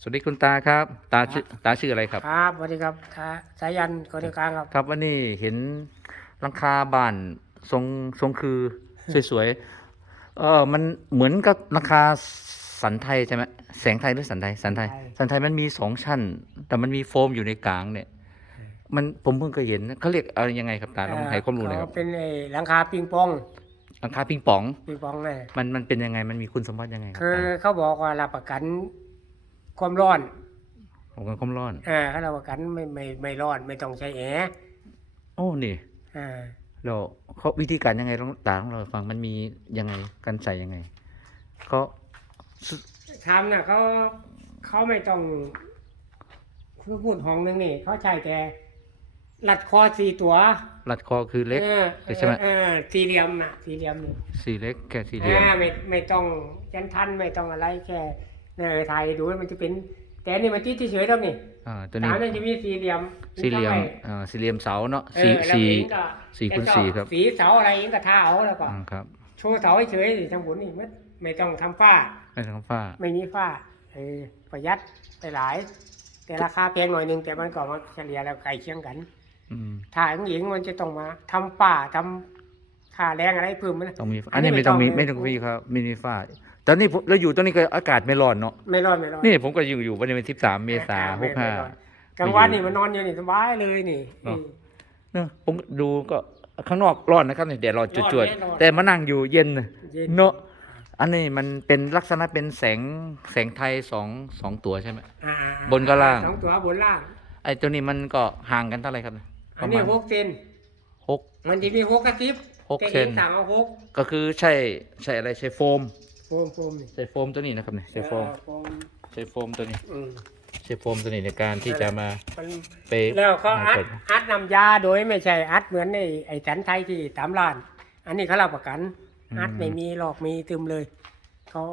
สวัสดีคุณตาครับ ตาชื่อตาชื่ออะไรครับ ครับสวัสดีครับทาสายันกอดีกลางครับ ครับวันนี้เห็นหลังคาบ้านทรงทรงคือสวยๆเออมันเหมือนกับหลังคาสันไทยใช่ไหมแสงไทยหรือสันไทยสันไทย สันไทยมันมีสองชั้น แต่มันมีโฟมอยู่ในกลางเนี่ย มันผมเพิ่งเคยเห็นเขาเรียกอะไรยังไงครับตาลองให้ข้อมูลหน่อยครับเขาเป็นไอ้หลังคาปิงปองหลังคาปิงปองปิงปองเลยมันมันเป็นยังไงมันมีคุณสมบัติยังไงครับคือตาเขาบอกว่ารับประกัน ความร้อนของกันความร้อน อ่าเขารับประกันไม่ไม่ไม่ร้อนไม่ต้องใช้แอร์โอ้นี่อ่าเราเขาวิธีการยังไงลองตาของเราให้ฟังมันมียังไงกันใส่ยังไงเขาทำน่ะเขาเขาไม่ต้องคือพูดห้องนึงนี่เขาใช้แต่รัดคอสี่ตัวรัดคอคือเล็ก ออใช่ไหม เออสี่เหลี่ยมน่ะสี่เหลี่ยมนี่ สีเล็กแค่สีเหลี่ยม อ่าไม่ไม่ต้องยันทันไม่ต้องอะไรแค่ เนยถ่ายดูมันจะเป็น แต่อันนี่มันที่เฉยๆแล้วนี่อ่าตัวนี้สามมันจะมีสี่เหลี่ยมสี่เหลี่ยมข้างในอ่าสี่เหลี่ยมเสาเนาะเอสี่อแล้วสี่เองก็สี่คูณแล้วก็สี่ครับสีเสาอะไรเองก็ท่าเอาแล้วก็อ่าครับโชว์เสาเฉยๆสิทางบนนี่ไม่ไม่ต้องทำฝ้า ไม่ต้องฝ้า ไม่มีฝ้าเออประหยัดไปหลาย แต่ราคาแพงหน่อยหนึงแต่มันก็มาเฉลี่ยแล้วใกล้เคียงกันอืมถ้าของหญิงมันจะต้องมาทำฝ้าทำค่าแรงอะไรเพิ่มมันต้องมีอัอันนนี้นี้ไม่ต้องมีไม่ไม่ต้ต้อองงมีครับไม่มีฝ้า ตอนนี้ผมเราอยู่ตอนนี้ก็อากาศไม่ร้อนเนาะไม่ร้อนไม่ร้อนนี่ผมก็อยู่อยู่วันนี้เป็นสิบสามเมษาหกห้า กลางวันนี่มันนอนอยู่นี่สบายเลยนี่อ๋อเนอะผมดูก็ข้างนอกร้อนนะครับเนี่ยแดดร้อนจวดร้อนแน่นอนๆแต่มานั่งอยู่เย็นน่ะเย็นเนอะอันนี้มันเป็นลักษณะเป็นแสงแสงไทยสองสองตัวใช่ไหม อ่าบนกับล่าง สองตัวบนล่างไอ้ตัวนี้มันก็ห่างกันเท่าไหร่ครับปอันระนี้มาณหกเซนหก มันจะมีหกกระซิบหกแต่เซนองสั่งเอาหกก็คือใช่ใช่อะไรใช่โฟม โฟมโฟมนี่ใช่โฟมตัวนี้นะครับเนี่ยใช่โฟมเออโฟมใช่โฟมตัวนี้อืมใช่โฟมตัวนี้ในการที่จะมามันไปแล้วเขาอัดเปิดอัดนำยาโดยไม่ใช่อัดเหมือนในไอ้สันไทยที่ตามร้าน อันนี้เขารับประกัน อัดไม่มีหลอกมีตึมเลยเขา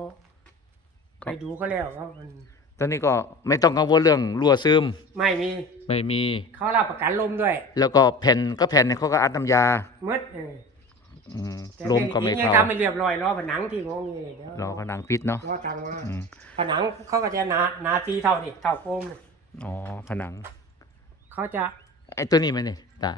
ไปดูเขาแล้วเขามันตัวนี้ก็ไม่ต้องกังวลเรื่องรั่วซึมไม่มีไม่มีเขารับประกันลมด้วย แล้วก็แผ่นก็แผ่นเนี่ยเขาก็อัดน้ำยา มืดเออ อืมแต่ลมก็ไม่ยังเข้าทำไม่เรียบร้อยล้อผนังที่งงอยู่นี่เดี๋ยวรอผนังพิษเนาะล้อตังมาอืมผนังเขาก็จะหนาหนาตีเท่านี่เท่าโฟมนี่อ๋อผนัง เขาจะ ไอ้ตัวนี้ไหมเนี่ยตา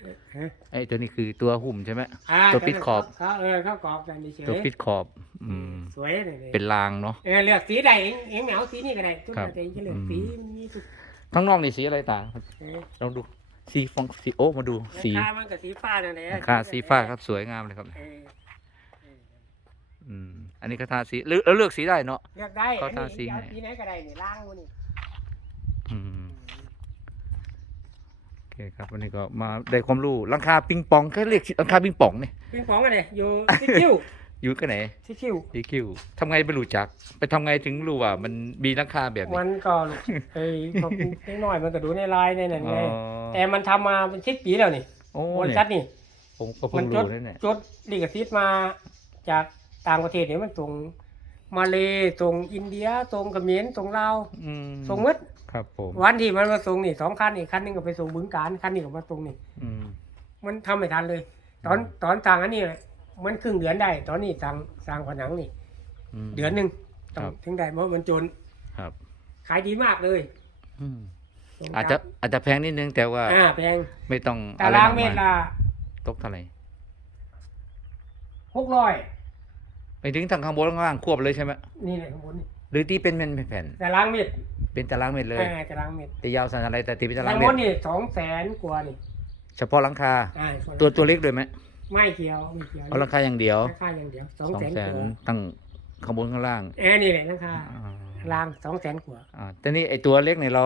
เอ่อเอ๊ะไอ้ตัวนี้คือตัวหุ้มใช่ไหมอ่าตัวปิดขอบเขาเออเขากรอบกันเฉยตัวปิดขอบ อืมสวยเลยเป็นรางเนาะเออเลือกสีใดเองเองเหงาสีนี่ก็ได้ทุกครับแต่จะเลือกอืมสีมีทุกข้างนอกนี่สีอะไรตาเออลองดู สีฟองสีโอ้มาดูสีราคามันก็สีฟ้านั่นแหละราคาสีฟ้าครับสวยงามเลยครับ เอออืมอันนี้ก็ทาสีหรือแล้วเลือกสีได้เนาะ เลือกได้เขาอันนี้ทาสีเอาให้สีไหนก็ได้นี่ล้างมันนี่อืมโอเคครับวันนี้ก็มาได้ความรู้หลังคาปิงปองแค่เรียกหลังคาปิงปองนี่เป็นของอะไรอยู่ ที่คิว อยู่กันไหนที่คิวดีคิวทำไงไม่รู้จัก ไปทำไงถึงรู้ว่า มันมีหลังคาแบบนี้ มันก็ลูกเอ้ยพอเล็กน้อยมันก็ดูในไลน์ในนั่นอ๋ไงอแต่มันทำมาเป็นสิบปีแล้วนี่โอ้บริเนี่ษัทยนี่ผมก็มัเพิ่งจดรู้นั่นแหละจดลิขสิทธิ์มาจากต่างประเทศเนี่ยมันส่งมาเลส่งอินเดียส่งเขมรส่งลาวอืมส่งหมืดครับผมวันที่มันมาส่งนี่สองคันอีกคันหนึงก็ไปส่งบึงการคันนี้ก็มาส่งนี่ อืม มันทำไม่ทันเลย ตอนอืม ตอนสั่งอันนี้ มันครึ่งเดือนได้ ตอนนี้สั่งสั่งผนังนี่ ม เดือนหนึ่งต้องครับ ถึงได้เพราะมันจนครับ ขายดีมากเลยอืมส่งอาจจะอาจจะแพงนิดนึงแต่ว่าอ่าแพงไม่ต้องตารางเมอะตรไกยละตกเท่าไหร่หกร้อยไปถึงทางข้างบนข้างล่างควบเลยใช่ไหมนี่เลยข้างบนนี่หรือที่เป็นเป็นแผ่นตารางเมตรๆเป็นตารางเมตรเลยอ่าตารางเมตรแต่ยาวสันอะไรแต่ตีเป็นตารางทั้งเมหมตดรนี่สองแสนกว่านี่เฉพาะหลังคา อ่าตัวตัวเล็กด้วยไหม ไม่เกี่ยวไม่เกี่ยวเอาหลังคาอย่างเดียวราคาอย่างเดียวสองสองแสนแสกนว่าตั้งข้างบนข้างล่างเอ้นี่แหละราคาอ่าล่างสองแสนกว่าอ่าแต่นี่ไอตัวเล็กเนี่ยเรา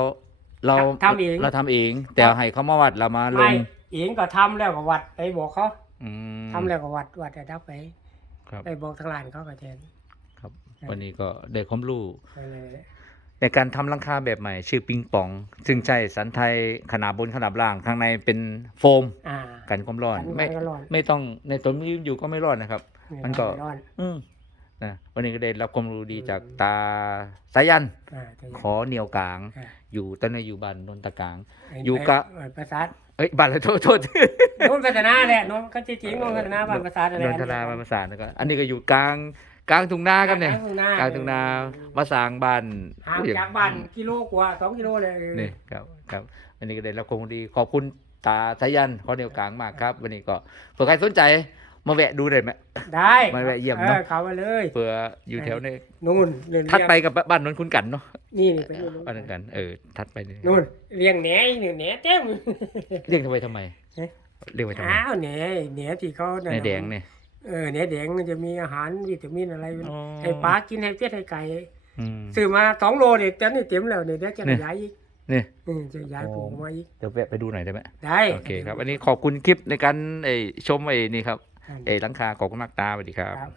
เราทำเองเราทำเอง แต่ให้เขามาวัดเรามาลไม่งเองก็ทำแล้วก็วัดไปบอกเขาอืมทำแล้วก็วัดวัดแต่ดับไปครับไปบอกทางร้านเขาก็แทนครับ วันนี้ก็ได้ความรู้ไปเลยในการทำหลังคาแบบใหม่ ชื่อปิงปอง ซึ่งใช้สันไทยขนาดบนขนาดล่างข้างในเป็นโฟมอ่า กันความร้อนกันความไม่ ร้อน ไม่ต้องในต้นยืนอยู่ก็ไม่ร้อนนะครับ มันก็ ร้อนอืมนะวันนี้ก็ได้รับความรู้ดีจากตาสายัน อ่าแต่ขอเหนียวกลาง อ่าอยู่ตอนนี้อยู่บ้านนนตะกลางไอ้อยู่กะ ไอ้ประสาทเอ้ยบ้านอะไรโทษโทษโน้นพัฒนาแหละโน้นก็จริงๆโน้นพัฒนาบ้านประสาทอะไรนนทราบานประสานแล้วก็อันนี้ก็อยู่กลางกลางทุ่งนาครับเนี่ย กลางทุ่งนากลางทุ่งนามาสร้างบ้านห่างจากบ้านกิโลกว่าสองกิโลเลย นี่ครับครับ อันนี้ก็ได้รับคงดีขอบคุณ ตาสายันขอเดียวกลางมากครับ วันนี้ก็เผื่อใครสนใจมาแวะดูได้ไหมได้มาแวะเยี่ยมเอเนาะอเขามาเลยเผื่ออยู่แถวนี้นู่นเรียนทัดไปกับบ้านนนคุณกันเนาะนี่นี่ไปนู่นบ้านนนกันเออทัดไปนี่นู่นเลี้ยงแหนอีกหนึ่งแหนเต็มเรียกทำไมทำไมเอ๊ะเรียกไปทำไมอ้าวแหนแหนที่เขาในแดงเนี่ยเออแหนแดงมันจะมีอาหารวิตามินอะไรอ๋อให้ปลากินให้เป็ดให้ไก่อืมซื้อมาสองโลเนี่ยตอนนี้เต็มแล้วเนี่ยเดี๋ยวจะขยายอีก นี่อืมจะขยายปลูกมาอีกเดี๋ยวแวะไปดูหน่อยได้ไหมได้โอเคครับ อันนี้ขอบคุณคลิปในการไอ้ชมไอ้นี่ครับไอ้หลังคาขอบคุณมากตาสวัสดีครับครับ